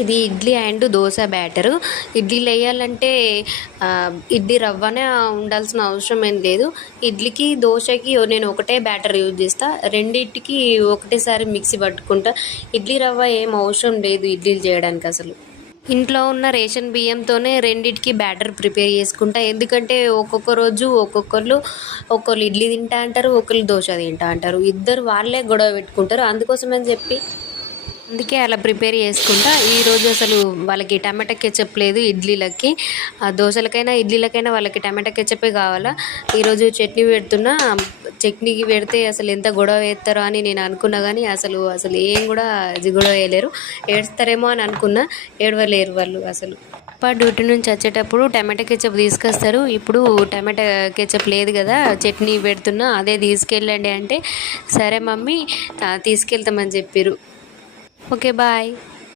ఇది idli and dosa batter. ఇడ్లీలు వేయాలంటే ఇడ్లీ రవ్వనే ఉండాల్సిన అవసరం ఏం లేదు. ఇడ్లీకి దోశకి నేను ఒకటే బ్యాటర్ యూజ్ చేస్తా. రెండింటికి ఒకటేసారి మిక్సీ పట్టుకుంటా. ఇడ్లీ రవ్వ ఏం అవసరం లేదు ఇడ్లీలు చేయడానికి అసలు. ఇంట్లో ఉన్న రేషన్ బియ్యంతోనే రెండిటికి బ్యాటర్ ప్రిపేర్ చేసుకుంటా. ఎందుకంటే ఒక్కొక్క రోజు ఒక్కొక్కరు ఒక్కళ్ళు ఇడ్లీ తింటా అంటారు ఒకళ్ళు దోశ తింటా అంటారు. ఇద్దరు వాళ్ళే గొడవ పెట్టుకుంటారు. అందుకోసమని చెప్పి అందుకే అలా ప్రిపేర్ చేసుకుంటా. ఈరోజు అసలు వాళ్ళకి టమాటా కెచప్ లేదు ఇడ్లీలకి. ఆ దోశలకైనా ఇడ్లీలకైనా వాళ్ళకి టమాటా కెచపే కావాలా? ఈరోజు చట్నీ పెడుతున్నా. చట్నీకి పెడితే అసలు ఎంత గొడవ వేస్తారో అని నేను అనుకున్నా కానీ అసలు అసలు ఏం కూడా అది గొడవ వేయలేరు. ఏడుస్తారేమో అని అనుకున్నా. ఏడవలేరు వాళ్ళు అసలు. అప్ప డ్యూటీ నుంచి వచ్చేటప్పుడు టమాటా కెచప్ తీసుకొస్తారు. ఇప్పుడు టమాటా కెచప్ లేదు కదా చట్నీ పెడుతున్నా. అదే తీసుకెళ్ళండి అంటే సరే మమ్మీ తీసుకెళ్తామని చెప్పారు Okay, bye.